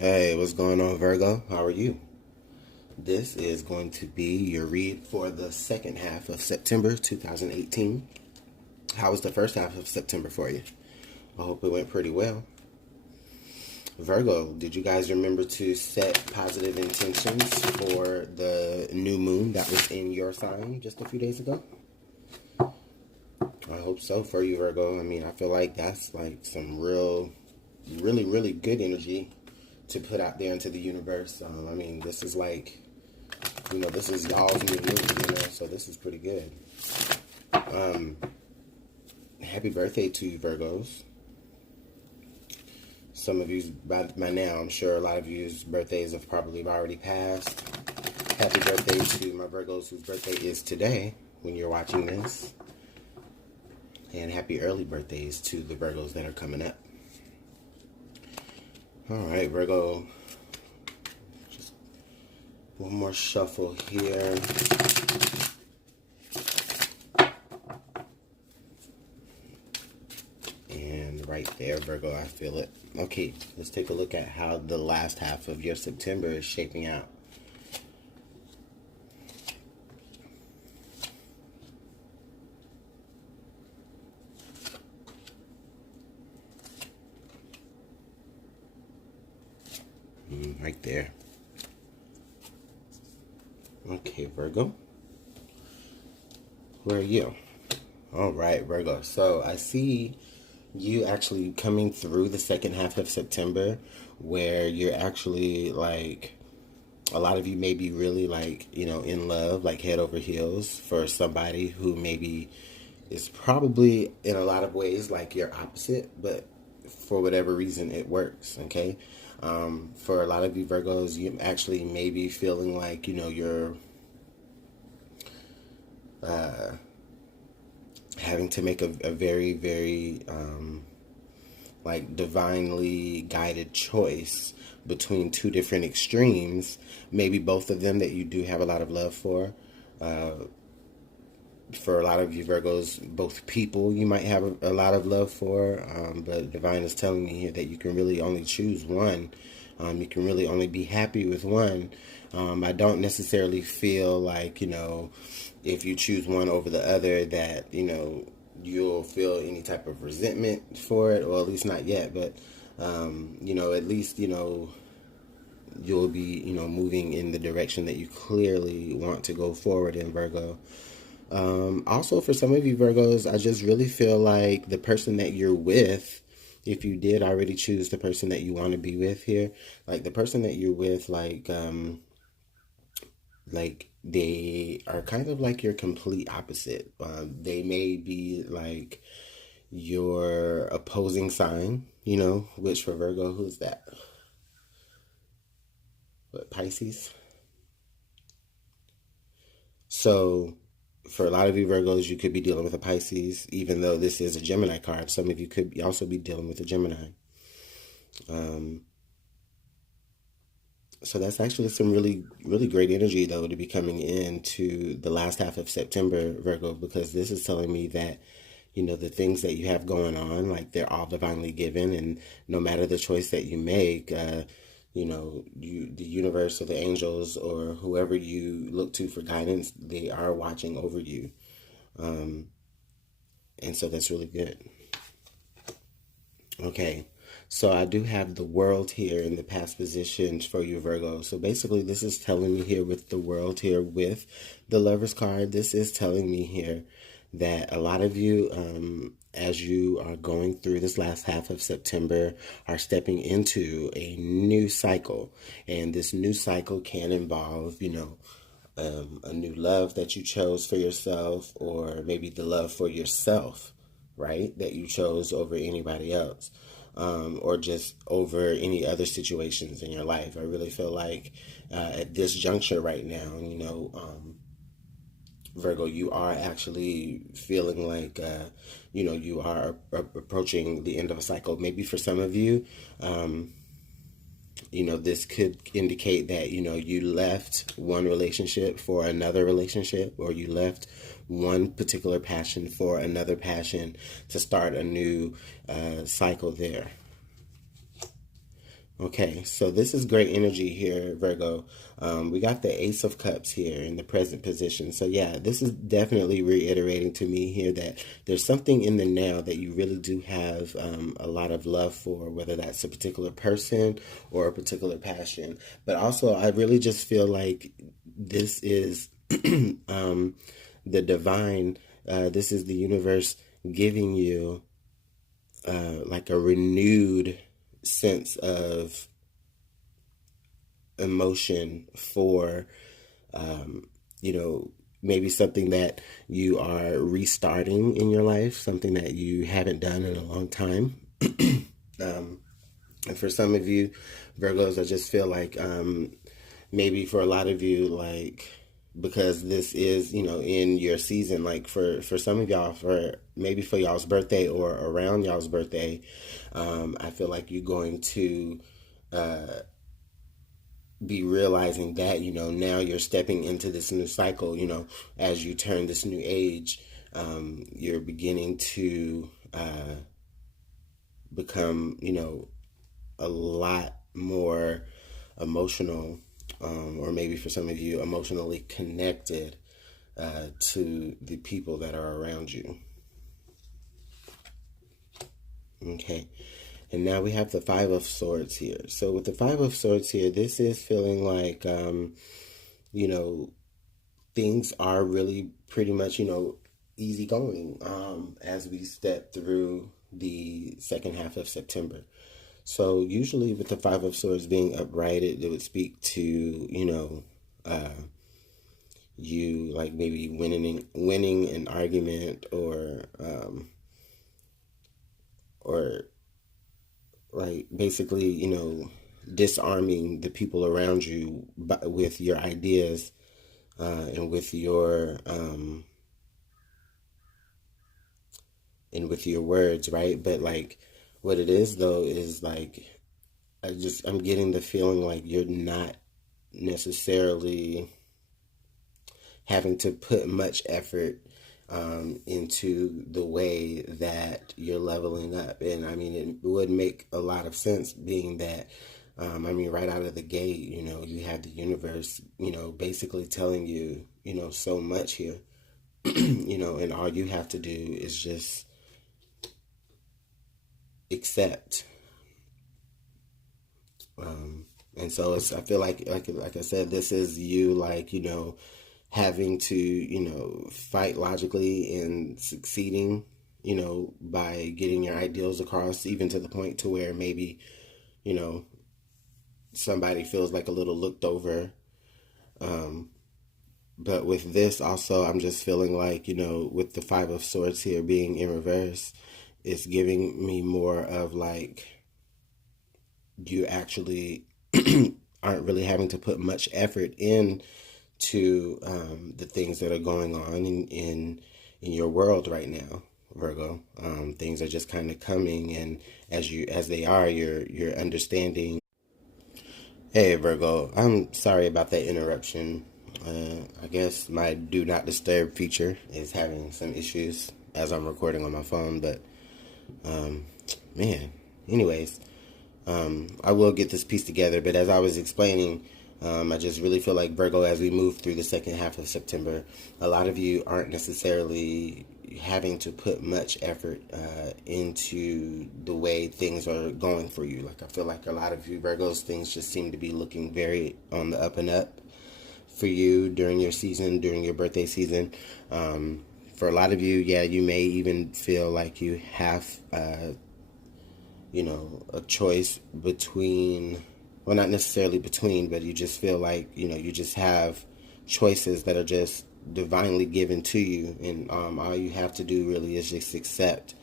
Hey, what's going on, Virgo? How are you? This is going to be your read for the second half of September 2018. How was the first half of September for you? I hope it went pretty well. Virgo, did you guys remember to set positive intentions for the new moon that was in your sign just a few days ago? I hope so for you, Virgo. I mean, I feel like that's like some really good energy to put out there into the universe. I mean, this is like, this is y'all's new moon, so this is pretty good. Happy birthday to you, Virgos. Some of you, by now, I'm sure a lot of you's birthdays have probably already passed. Happy birthday to my Virgos whose birthday is today when you're watching this. And happy early birthdays to the Virgos that are coming up. All right, Virgo. Just one more shuffle here. And right there, Virgo, I feel it. Okay, let's take a look at how the last half of your September is shaping out. Right there. Okay, Virgo. Where are you? All right, Virgo. So I see you actually coming through the second half of September where you're actually like, a lot of you may be really like, in love, like head over heels for somebody who maybe is probably in a lot of ways like your opposite, but for whatever reason it works, okay? For a lot of you Virgos, you actually may be feeling like, you're having to make a very like divinely guided choice between two different extremes, maybe both of them that you do have a lot of love for. For a lot of you Virgos, both people you might have a lot of love for, but Divine is telling me here that you can really only choose one. You can really only be happy with one. I don't necessarily feel like, if you choose one over the other that, you'll feel any type of resentment for it, or at least not yet, but, at least, you'll be, moving in the direction that you clearly want to go forward in, Virgo. Also, for some of you Virgos, I just really feel like the person that you're with, if you did already choose the person that you want to be with here, like the person that you're with, like they are kind of like your complete opposite. They may be like your opposing sign, which for Virgo, who's that? What, Pisces? So for a lot of you Virgos, you could be dealing with a Pisces, even though this is a Gemini card. Some of you could also be dealing with a Gemini. So that's actually some really great energy, though, to be coming into the last half of September, Virgo, because this is telling me that, the things that you have going on, like they're all divinely given, and no matter the choice that you make, the universe or the angels or whoever you look to for guidance, they are watching over you. And so that's really good. Okay, so I do have the world here in the past positions for you, Virgo. So basically, this is telling me here with the world here with the Lover's card, this is telling me here that a lot of you, as you are going through this last half of September, are stepping into a new cycle. And this new cycle can involve, a new love that you chose for yourself, or maybe the love for yourself, right, that you chose over anybody else, or just over any other situations in your life. I really feel like at this juncture right now, Virgo, you are actually feeling like, you are approaching the end of a cycle. Maybe for some of you, this could indicate that, you left one relationship for another relationship, or you left one particular passion for another passion to start a new cycle there. Okay, so this is great energy here, Virgo. We got the Ace of Cups here in the present position. So yeah, this is definitely reiterating to me here that there's something in the now that you really do have a lot of love for, whether that's a particular person or a particular passion. But also, I really just feel like this is the divine, this is the universe giving you like a renewed sense of emotion for, you know, maybe something that you are restarting in your life, something that you haven't done in a long time. And for some of you, Virgos, I just feel like maybe for a lot of you, like, because this is, in your season, like for some of y'all, for maybe for y'all's birthday or around y'all's birthday, I feel like you're going to be realizing that, now you're stepping into this new cycle, as you turn this new age, you're beginning to become, a lot more emotional, or maybe for some of you, emotionally connected to the people that are around you. Okay. And now we have the Five of Swords here. So with the Five of Swords here, this is feeling like, things are really pretty much, easy going as we step through the second half of September. So usually with the Five of Swords being upright, it would speak to, you like maybe winning an argument, or like basically, disarming the people around you with your ideas, and with your words, right? But like what it is though is like I'm getting the feeling like you're not necessarily having to put much effort into the way that you're leveling up. And I mean, it would make a lot of sense being that, right out of the gate, you have the universe, basically telling you, so much here, and all you have to do is just accept. And so I feel like I said, this is you, like, having to, fight logically and succeeding, by getting your ideals across, even to the point to where maybe, somebody feels like a little looked over. But with this also, I'm just feeling like, with the Five of Swords here being in reverse, it's giving me more of like, you actually aren't really having to put much effort in to the things that are going on in your world right now, Virgo. Things are just kind of coming, and as they are, you're understanding. Hey, Virgo, I'm sorry about that interruption. I guess my do not disturb feature is having some issues as I'm recording on my phone, but man, anyways, I will get this piece together. But as I was explaining, I just really feel like, Virgo, as we move through the second half of September, a lot of you aren't necessarily having to put much effort into the way things are going for you. Like, I feel like a lot of you Virgos, things just seem to be looking very on the up and up for you during your season, during your birthday season. For a lot of you, yeah, you may even feel like you have a choice between, well, not necessarily between, but you just feel like, you just have choices that are just divinely given to you. And all you have to do really is just accept,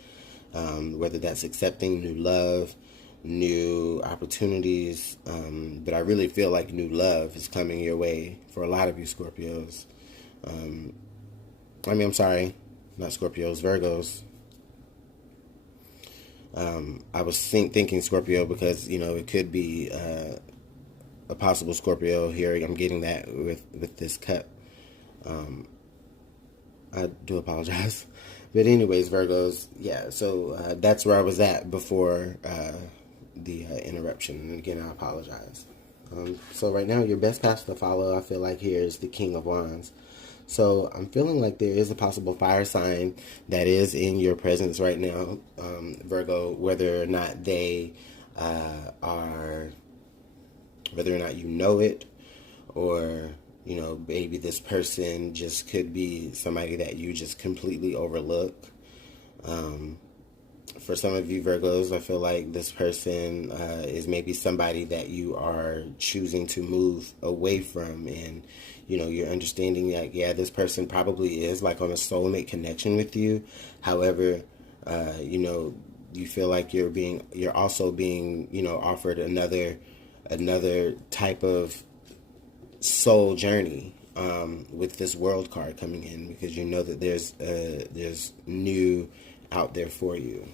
whether that's accepting new love, new opportunities. But I really feel like new love is coming your way for a lot of you Scorpios. I'm sorry, not Scorpios, Virgos. I was thinking Scorpio because, it could be a possible Scorpio here. I'm getting that with this cup. I do apologize. But anyways, Virgos, yeah, so that's where I was at before the interruption. And again, I apologize. So right now, your best path to follow, I feel like here is the King of Wands. So I'm feeling like there is a possible fire sign that is in your presence right now, Virgo, whether or not they are, whether or not you know it, or, you know, maybe this person just could be somebody that you just completely overlook. For some of you Virgos, I feel like this person is maybe somebody that you are choosing to move away from, and you know, you're understanding that, yeah, this person probably is like on a soulmate connection with you. However, you know, you feel like you're also being, you know, offered another type of soul journey with this World card coming in, because you know that there's new out there for you.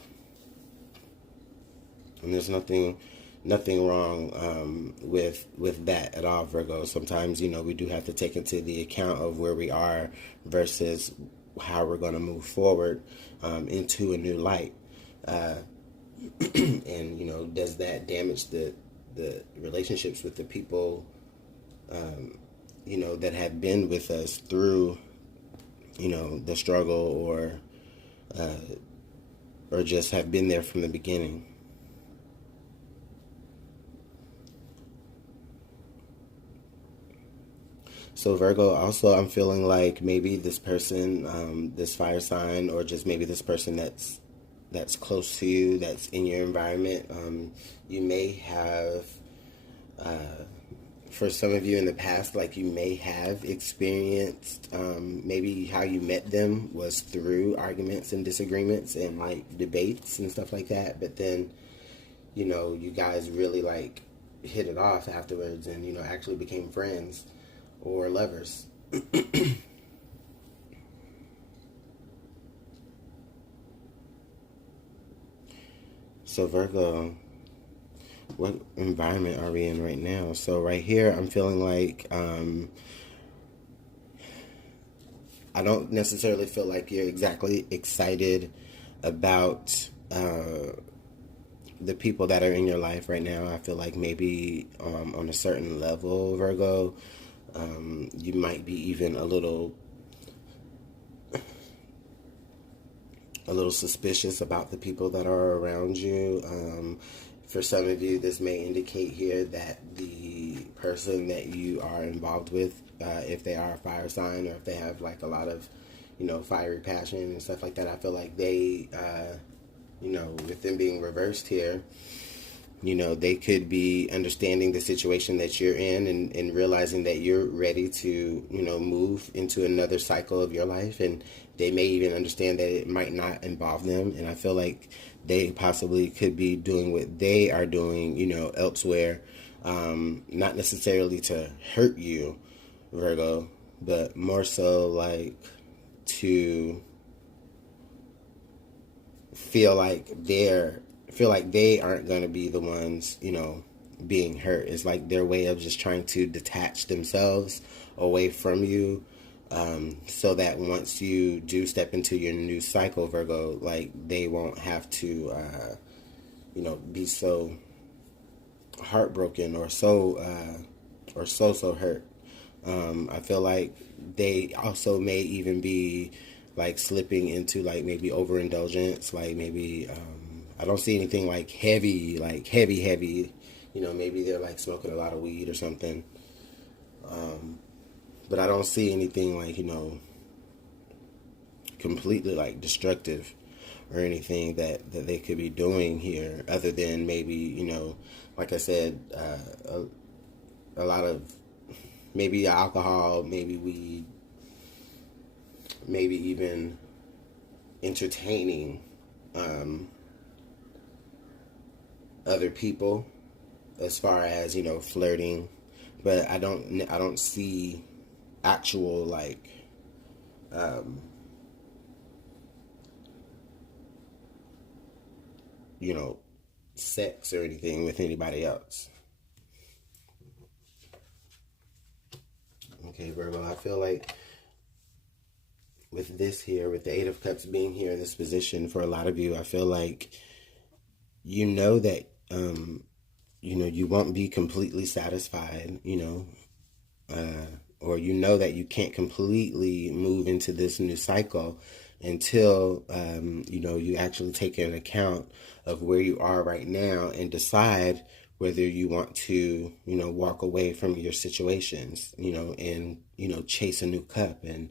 And there's nothing wrong with that at all, Virgo. Sometimes, you know, we do have to take into the account of where we are versus how we're going to move forward into a new light. And, you know, does that damage the relationships with the people, you know, that have been with us through, you know, the struggle, or just have been there from the beginning. So Virgo, also I'm feeling like maybe this person, this fire sign, or just maybe this person that's close to you, that's in your environment, you may have, for some of you in the past, like you may have experienced, maybe how you met them was through arguments and disagreements and like debates and stuff like that. But then, you know, you guys really like hit it off afterwards, and you know, actually became friends or lovers. So Virgo, what environment are we in right now? So right here, I'm feeling like I don't necessarily feel like you're exactly excited about the people that are in your life right now. I feel like maybe on a certain level, Virgo, you might be even a little suspicious about the people that are around you. For some of you, this may indicate here that the person that you are involved with, if they are a fire sign, or if they have like a lot of, you know, fiery passion and stuff like that, I feel like they, you know, with them being reversed here, you know, they could be understanding the situation that you're in, and realizing that you're ready to, you know, move into another cycle of your life. And they may even understand that it might not involve them. And I feel like they possibly could be doing what they are doing, you know, elsewhere. Not necessarily to hurt you, Virgo, but more so like to feel like they aren't going to be the ones, you know, being hurt. It's like their way of just trying to detach themselves away from you, so that once you do step into your new cycle, Virgo, like they won't have to, you know, be so heartbroken or so hurt. I feel like they also may even be like slipping into like maybe overindulgence, like maybe I don't see anything like heavy. You know, maybe they're like smoking a lot of weed or something. But I don't see anything like, you know, completely like destructive or anything that they could be doing here, other than maybe, you know, like I said, a lot of maybe alcohol, maybe weed, maybe even entertaining other people, as far as, you know, flirting. But I don't see actual like you know, sex or anything with anybody else. Okay, Virgo, I feel like with this here, with the Eight of Cups being here in this position, for a lot of you, I feel like you know that you won't be completely satisfied, or that you can't completely move into this new cycle until, you actually take into account of where you are right now and decide whether you want to, walk away from your situations, and, chase a new cup and,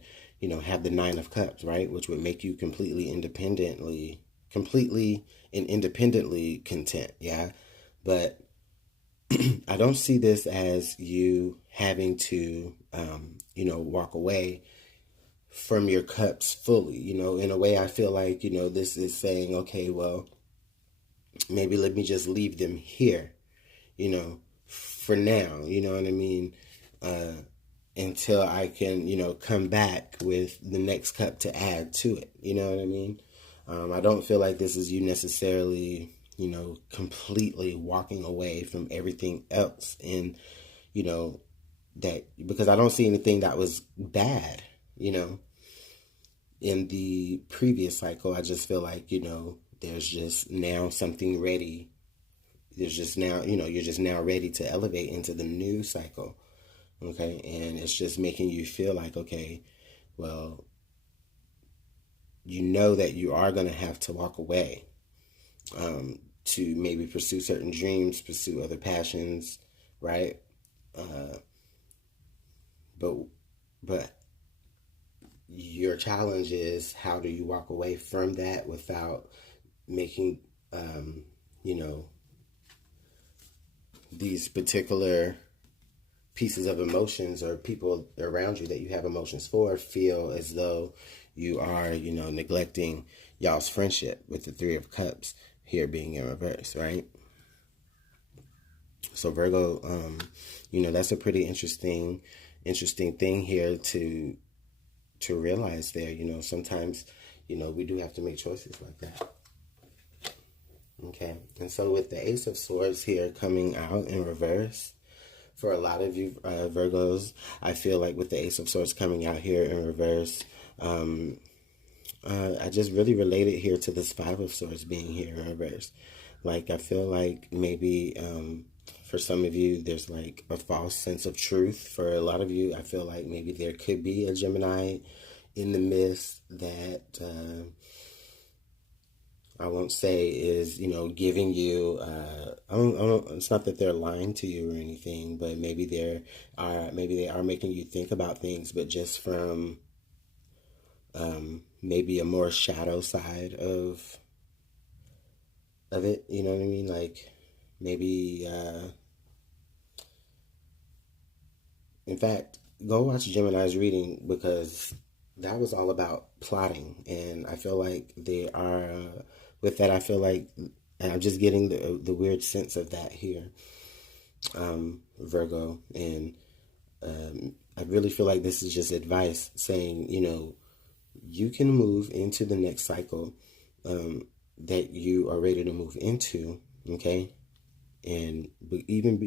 have the Nine of Cups, right? Which would make you completely and independently content. Yeah. But I don't see this as you having to, walk away from your cups fully. In a way, I feel like, this is saying, okay, well, maybe let me just leave them here, for now, you know what I mean? Until I can, come back with the next cup to add to it. You know what I mean? I don't feel like this is you necessarily, completely walking away from everything else. And, that because I don't see anything that was bad, in the previous cycle. I just feel like, there's just now something ready. There's just now, you're just now ready to elevate into the new cycle. Okay. And it's just making you feel like, okay, well, that you are going to have to walk away, to maybe pursue certain dreams, pursue other passions, right? But your challenge is, how do you walk away from that without making, these particular pieces of emotions or people around you that you have emotions for feel as though you are, neglecting y'all's friendship, with the Three of Cups here being in reverse, right? So Virgo, that's a pretty interesting thing here to realize there. Sometimes, we do have to make choices like that. Okay. And so with the Ace of Swords here coming out in reverse, for a lot of you Virgos, I feel like with the Ace of Swords coming out here in reverse, I just really relate it here to this Five of Swords being here in reverse. Like, I feel like maybe for some of you, there's like a false sense of truth. For a lot of you, I feel like maybe there could be a Gemini in the midst that I won't say is, giving you, it's not that they're lying to you or anything, but maybe they are making you think about things, but just from maybe a more shadow side of it, you know what I mean? Like, maybe, in fact, go watch Gemini's reading, because that was all about plotting, and I feel like they are, with that, I feel like, and I'm just getting the weird sense of that here, Virgo, and I really feel like this is just advice saying, you can move into the next cycle that you are ready to move into, okay? And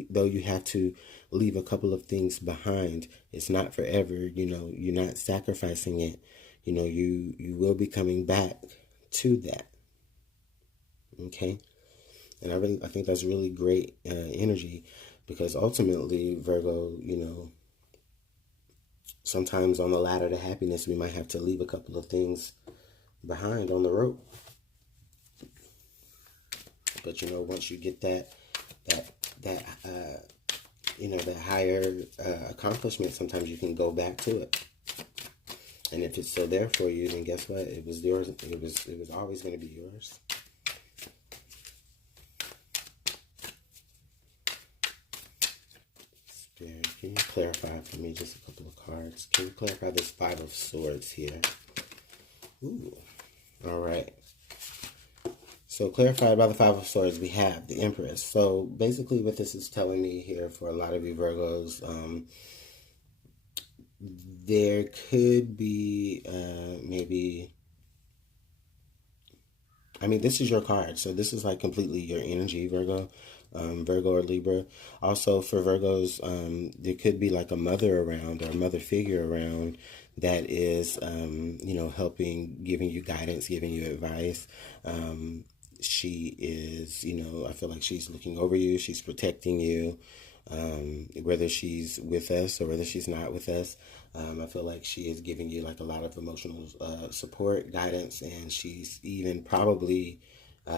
though you have to leave a couple of things behind, it's not forever, you're not sacrificing it, you will be coming back to that, okay? And I think that's really great energy, because ultimately, Virgo, sometimes on the ladder to happiness, we might have to leave a couple of things behind on the road. But, once you get that higher accomplishment, sometimes you can go back to it. And if it's still there for you, then guess what? It was yours. It was always going to be yours. Spirit, can you clarify for me just a couple of cards? Can you clarify this Five of Swords here? Ooh. All right. So clarified by the Five of Swords, we have the Empress. So basically what this is telling me here for a lot of you Virgos, there could be maybe, this is your card. So this is like completely your energy, Virgo. Virgo or Libra. Also for Virgos, there could be like a mother around, or a mother figure around, that is, helping, giving you guidance, giving you advice, she is, I feel like she's looking over you, she's protecting you, whether she's with us or whether she's not with us. I feel like she is giving you like a lot of emotional support, guidance, and she's even probably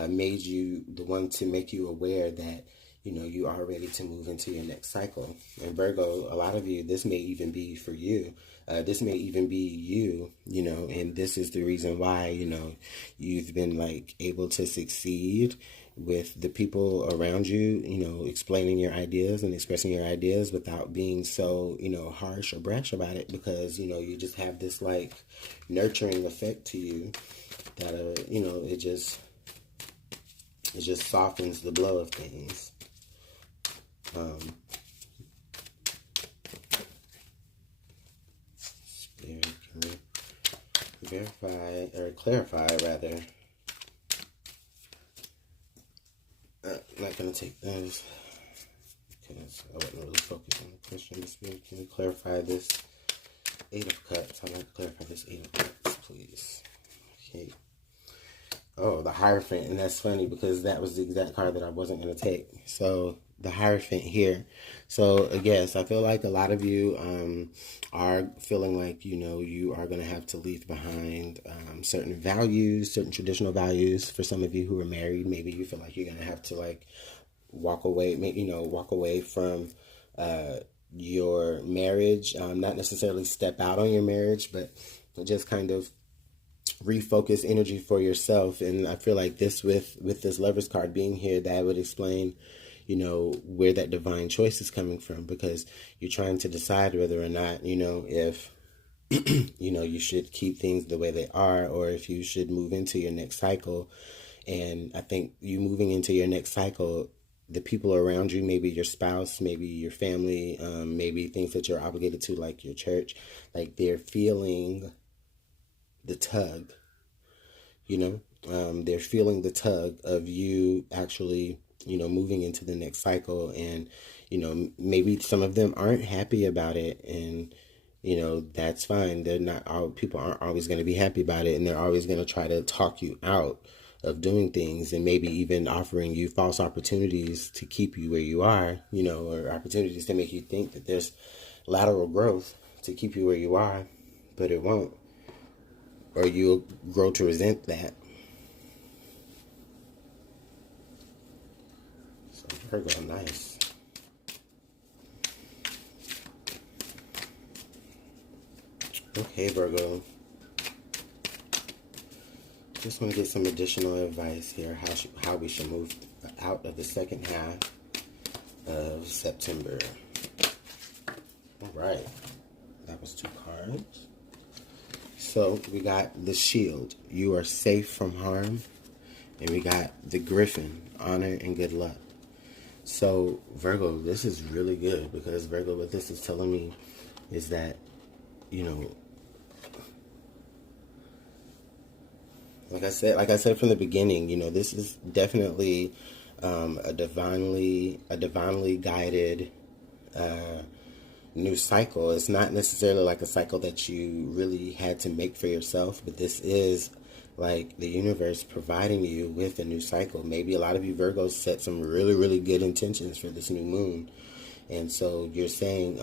made you the one to make you aware that you are ready to move into your next cycle. And Virgo, a lot of you, this may even be for you. This may even be you, and this is the reason why, you've been like able to succeed with the people around you, explaining your ideas and expressing your ideas without being so, harsh or brash about it, because, you just have this like nurturing effect to you that, it just softens the blow of things. Spirit, can we verify or clarify rather? I'm not going to take those because I wasn't really focused on the question. But Spirit, can we clarify this Eight of Cups? I'd like to clarify this Eight of Cups, please. Okay. Oh, the Hierophant, and that's funny because that was the exact card that I wasn't going to take. So the Hierophant here. So yes, I feel like a lot of you are feeling like you are going to have to leave behind certain values, certain traditional values. For some of you who are married, maybe you feel like you're going to have to like walk away, walk away from your marriage. Not necessarily step out on your marriage, but just kind of refocus energy for yourself. And I feel like this with this Lovers card being here, that would explain where that divine choice is coming from, because you're trying to decide whether or not if you should keep things the way they are, or if you should move into your next cycle. And I think you moving into your next cycle, the people around you, maybe your spouse, maybe your family, maybe things that you're obligated to, like your church, like they're feeling the tug, they're feeling the tug of you actually, moving into the next cycle. And, maybe some of them aren't happy about it, and, that's fine. People aren't always going to be happy about it, and they're always going to try to talk you out of doing things, and maybe even offering you false opportunities to keep you where you are, or opportunities to make you think that there's lateral growth to keep you where you are, but it won't. Or you'll grow to resent that. So Virgo, nice. Okay, Virgo. Just want to get some additional advice here, how we should move out of the second half of September. All right. That was 2 cards. So we got the Shield, you are safe from harm, and we got the Griffin, honor and good luck. So Virgo, this is really good, because Virgo, what this is telling me is that, like I said from the beginning, this is definitely a divinely guided new cycle. It's not necessarily like a cycle that you really had to make for yourself, but this is like the universe providing you with a new cycle. Maybe a lot of you Virgos set some really, really good intentions for this new moon. And so you're saying,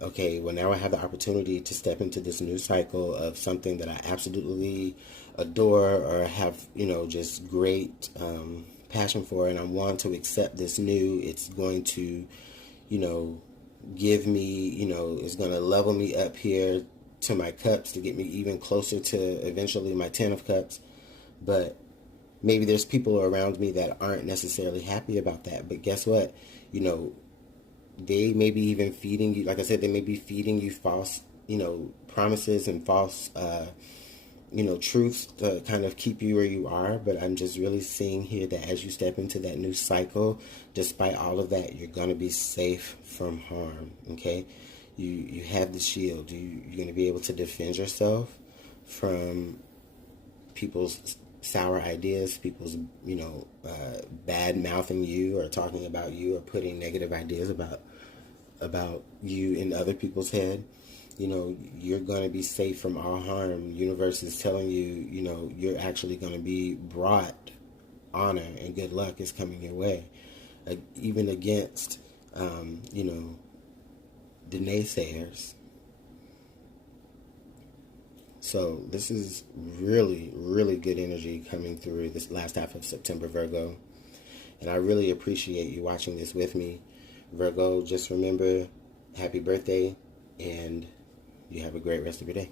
okay, well, now I have the opportunity to step into this new cycle of something that I absolutely adore, or have, just great passion for, and I want to accept this new. It's going to, give me, it's going to level me up here to my cups to get me even closer to eventually my 10 of cups. But maybe there's people around me that aren't necessarily happy about that. But guess what? They may be even feeding you, like I said, they may be feeding you false, promises and false, truths to kind of keep you where you are. But I'm just really seeing here that as you step into that new cycle, despite all of that, you're going to be safe from harm, okay? You have the Shield. You're going to be able to defend yourself from people's sour ideas, people's, bad mouthing you or talking about you or putting negative ideas about you in other people's head. You're going to be safe from all harm. Universe is telling you, you're actually going to be brought honor and good luck is coming your way, even against, you know, the naysayers. So this is really, really good energy coming through this last half of September, Virgo. And I really appreciate you watching this with me. Virgo, just remember, happy birthday, and you have a great rest of your day.